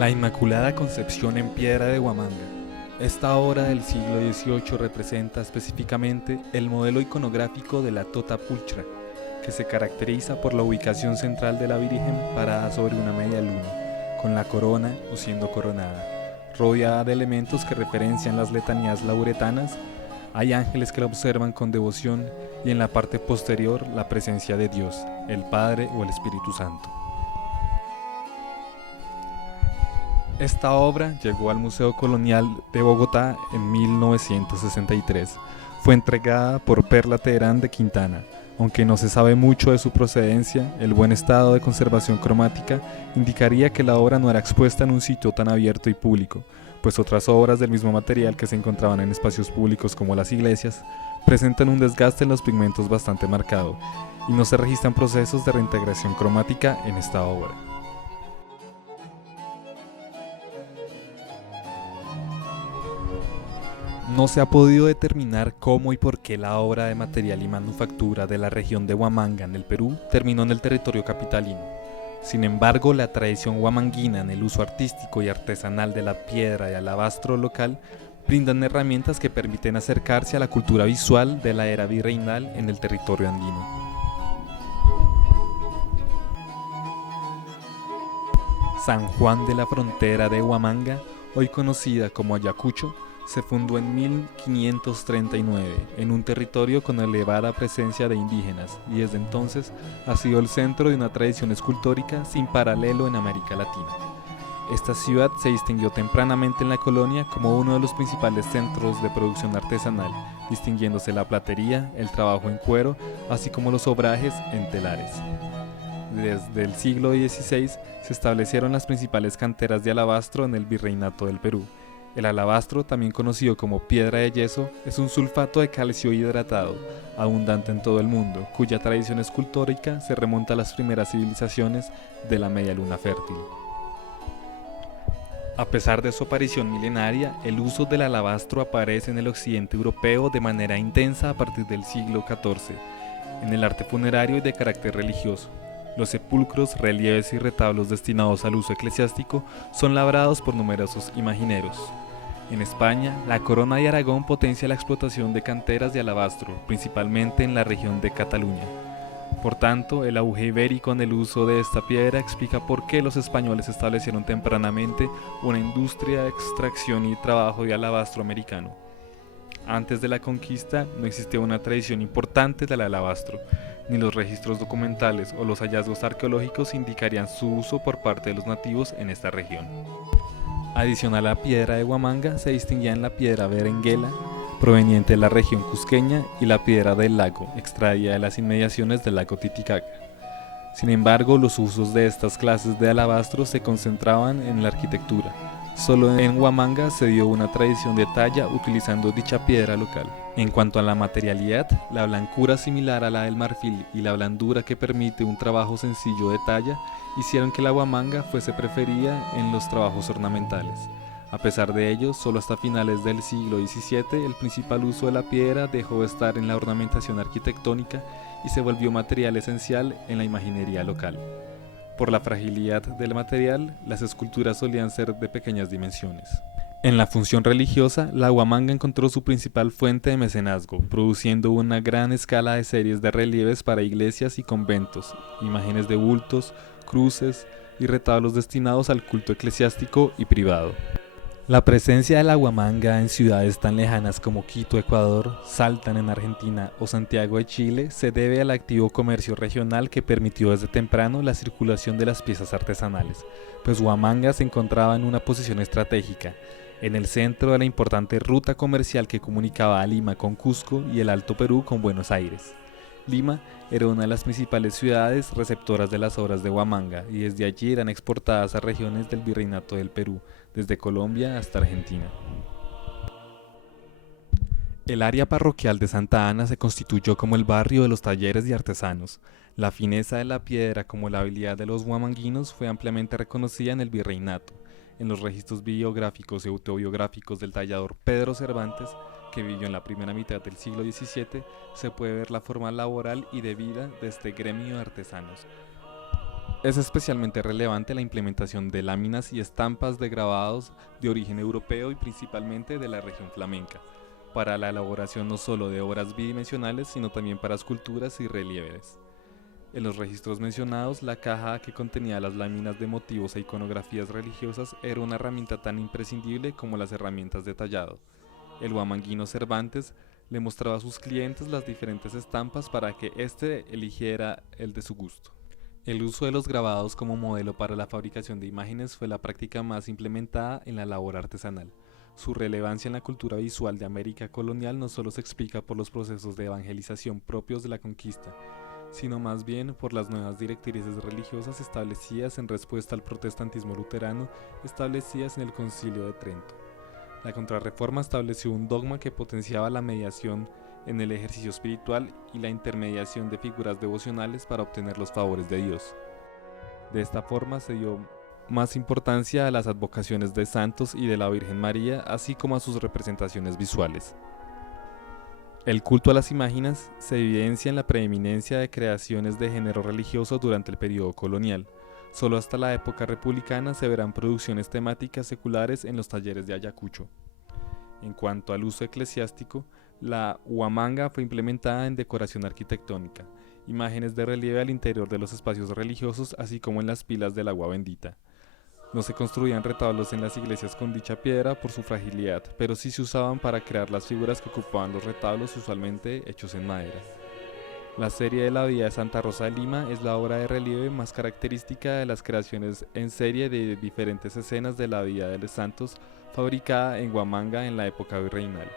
La Inmaculada Concepción en piedra de Huamanga. Esta obra del siglo XVIII representa específicamente el modelo iconográfico de la Tota Pulchra, que se caracteriza por la ubicación central de la Virgen parada sobre una media luna, con la corona o siendo coronada, rodeada de elementos que referencian las letanías lauretanas. Hay ángeles que la observan con devoción y en la parte posterior la presencia de Dios, el Padre o el Espíritu Santo. Esta obra llegó al Museo Colonial de Bogotá en 1963. Fue entregada por Perla Teherán de Quintana. Aunque no se sabe mucho de su procedencia, el buen estado de conservación cromática indicaría que la obra no era expuesta en un sitio tan abierto y público, pues otras obras del mismo material que se encontraban en espacios públicos como las iglesias presentan un desgaste en los pigmentos bastante marcado y no se registran procesos de reintegración cromática en esta obra. No se ha podido determinar cómo y por qué la obra de material y manufactura de la región de Huamanga en el Perú terminó en el territorio capitalino. Sin embargo, la tradición huamanguina en el uso artístico y artesanal de la piedra y alabastro local brindan herramientas que permiten acercarse a la cultura visual de la era virreinal en el territorio andino. San Juan de la Frontera de Huamanga, hoy conocida como Ayacucho, se fundó en 1539 en un territorio con elevada presencia de indígenas y desde entonces ha sido el centro de una tradición escultórica sin paralelo en América Latina. Esta ciudad se distinguió tempranamente en la colonia como uno de los principales centros de producción artesanal, distinguiéndose la platería, el trabajo en cuero, así como los obrajes en telares. Desde el siglo XVI se establecieron las principales canteras de alabastro en el Virreinato del Perú. El alabastro, también conocido como piedra de yeso, es un sulfato de calcio hidratado, abundante en todo el mundo, cuya tradición escultórica se remonta a las primeras civilizaciones de la media luna fértil. A pesar de su aparición milenaria, el uso del alabastro aparece en el occidente europeo de manera intensa a partir del siglo XIV, en el arte funerario y de carácter religioso. Los sepulcros, relieves y retablos destinados al uso eclesiástico son labrados por numerosos imagineros. En España, la Corona de Aragón potencia la explotación de canteras de alabastro, principalmente en la región de Cataluña. Por tanto, el auge ibérico en el uso de esta piedra explica por qué los españoles establecieron tempranamente una industria de extracción y trabajo de alabastro americano. Antes de la conquista no existía una tradición importante del alabastro, ni los registros documentales o los hallazgos arqueológicos indicarían su uso por parte de los nativos en esta región. Adicional a la piedra de Huamanga se distinguían la piedra berenguela, proveniente de la región cusqueña, y la piedra del lago, extraída de las inmediaciones del lago Titicaca. Sin embargo, los usos de estas clases de alabastro se concentraban en la arquitectura. Solo en Huamanga se dio una tradición de talla utilizando dicha piedra local. En cuanto a la materialidad, la blancura similar a la del marfil y la blandura que permite un trabajo sencillo de talla hicieron que la Huamanga fuese preferida en los trabajos ornamentales. A pesar de ello, solo hasta finales del siglo XVII el principal uso de la piedra dejó de estar en la ornamentación arquitectónica y se volvió material esencial en la imaginería local. Por la fragilidad del material, las esculturas solían ser de pequeñas dimensiones. En la función religiosa, la Huamanga encontró su principal fuente de mecenazgo, produciendo una gran escala de series de relieves para iglesias y conventos, imágenes de bultos, cruces y retablos destinados al culto eclesiástico y privado. La presencia de la Huamanga en ciudades tan lejanas como Quito, Ecuador, Salta en Argentina o Santiago de Chile se debe al activo comercio regional que permitió desde temprano la circulación de las piezas artesanales, pues Huamanga se encontraba en una posición estratégica, en el centro de la importante ruta comercial que comunicaba a Lima con Cusco y el Alto Perú con Buenos Aires. Lima era una de las principales ciudades receptoras de las obras de Huamanga y desde allí eran exportadas a regiones del Virreinato del Perú, desde Colombia hasta Argentina. El área parroquial de Santa Ana se constituyó como el barrio de los talleres de artesanos. La fineza de la piedra como la habilidad de los huamanguinos fue ampliamente reconocida en el Virreinato. En los registros biográficos y autobiográficos del tallador Pedro Cervantes, que vivió en la primera mitad del siglo XVII, se puede ver la forma laboral y de vida de este gremio de artesanos. Es especialmente relevante la implementación de láminas y estampas de grabados de origen europeo y principalmente de la región flamenca, para la elaboración no solo de obras bidimensionales, sino también para esculturas y relieves. En los registros mencionados, la caja que contenía las láminas de motivos e iconografías religiosas era una herramienta tan imprescindible como las herramientas de tallado. El huamanguino Cervantes le mostraba a sus clientes las diferentes estampas para que éste eligiera el de su gusto. El uso de los grabados como modelo para la fabricación de imágenes fue la práctica más implementada en la labor artesanal. Su relevancia en la cultura visual de América colonial no solo se explica por los procesos de evangelización propios de la conquista, sino más bien por las nuevas directrices religiosas establecidas en respuesta al protestantismo luterano establecidas en el Concilio de Trento. La Contrarreforma estableció un dogma que potenciaba la mediación en el ejercicio espiritual y la intermediación de figuras devocionales para obtener los favores de Dios. De esta forma se dio más importancia a las advocaciones de santos y de la Virgen María, así como a sus representaciones visuales. El culto a las imágenes se evidencia en la preeminencia de creaciones de género religioso durante el periodo colonial. Solo hasta la época republicana se verán producciones temáticas seculares en los talleres de Ayacucho. En cuanto al uso eclesiástico, la huamanga fue implementada en decoración arquitectónica, imágenes de relieve al interior de los espacios religiosos, así como en las pilas del agua bendita. No se construían retablos en las iglesias con dicha piedra por su fragilidad, pero sí se usaban para crear las figuras que ocupaban los retablos, usualmente hechos en madera. La serie de la vida de Santa Rosa de Lima es la obra de relieve más característica de las creaciones en serie de diferentes escenas de la vida de los santos, fabricada en Huamanga en la época virreinal.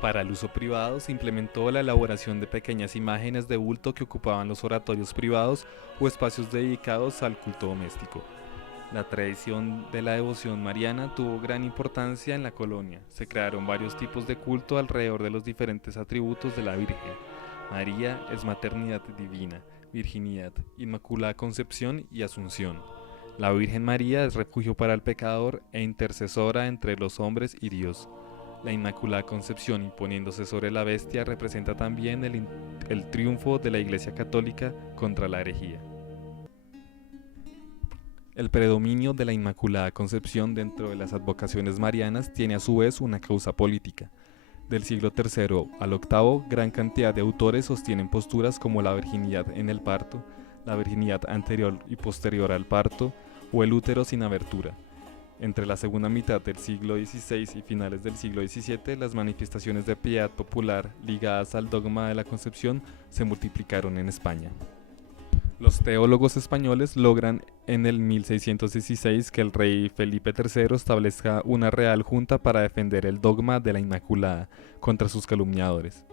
Para el uso privado se implementó la elaboración de pequeñas imágenes de bulto que ocupaban los oratorios privados o espacios dedicados al culto doméstico. La tradición de la devoción mariana tuvo gran importancia en la colonia. Se crearon varios tipos de culto alrededor de los diferentes atributos de la Virgen. María es maternidad divina, virginidad, inmaculada concepción y asunción. La Virgen María es refugio para el pecador e intercesora entre los hombres y Dios. La Inmaculada Concepción imponiéndose sobre la bestia representa también el triunfo de la Iglesia Católica contra la herejía. El predominio de la Inmaculada Concepción dentro de las advocaciones marianas tiene a su vez una causa política. Del siglo III al VIII, gran cantidad de autores sostienen posturas como la virginidad en el parto, la virginidad anterior y posterior al parto o el útero sin abertura. Entre la segunda mitad del siglo XVI y finales del siglo XVII, las manifestaciones de piedad popular ligadas al dogma de la concepción se multiplicaron en España. Los teólogos españoles logran en el 1616 que el rey Felipe III establezca una real junta para defender el dogma de la Inmaculada contra sus calumniadores.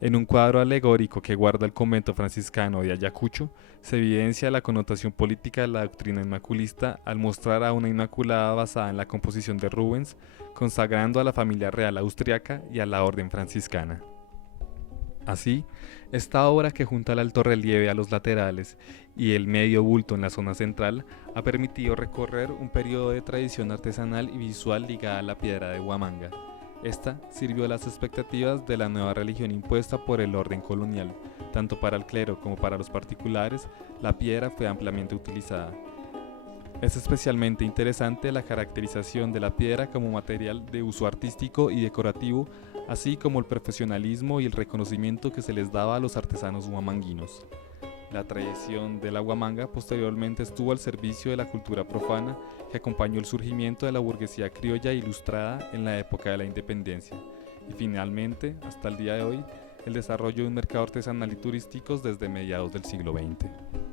En un cuadro alegórico que guarda el convento franciscano de Ayacucho, se evidencia la connotación política de la doctrina inmaculista al mostrar a una Inmaculada basada en la composición de Rubens, consagrando a la familia real austriaca y a la orden franciscana. Así, esta obra que junta el alto relieve a los laterales y el medio bulto en la zona central ha permitido recorrer un periodo de tradición artesanal y visual ligada a la piedra de Huamanga. Esta sirvió a las expectativas de la nueva religión impuesta por el orden colonial. Tanto para el clero como para los particulares, la piedra fue ampliamente utilizada. Es especialmente interesante la caracterización de la piedra como material de uso artístico y decorativo, así como el profesionalismo y el reconocimiento que se les daba a los artesanos huamanguinos. La tradición de la huamanga posteriormente estuvo al servicio de la cultura profana que acompañó el surgimiento de la burguesía criolla ilustrada en la época de la independencia y finalmente, hasta el día de hoy, el desarrollo de un mercado artesanal y turístico desde mediados del siglo XX.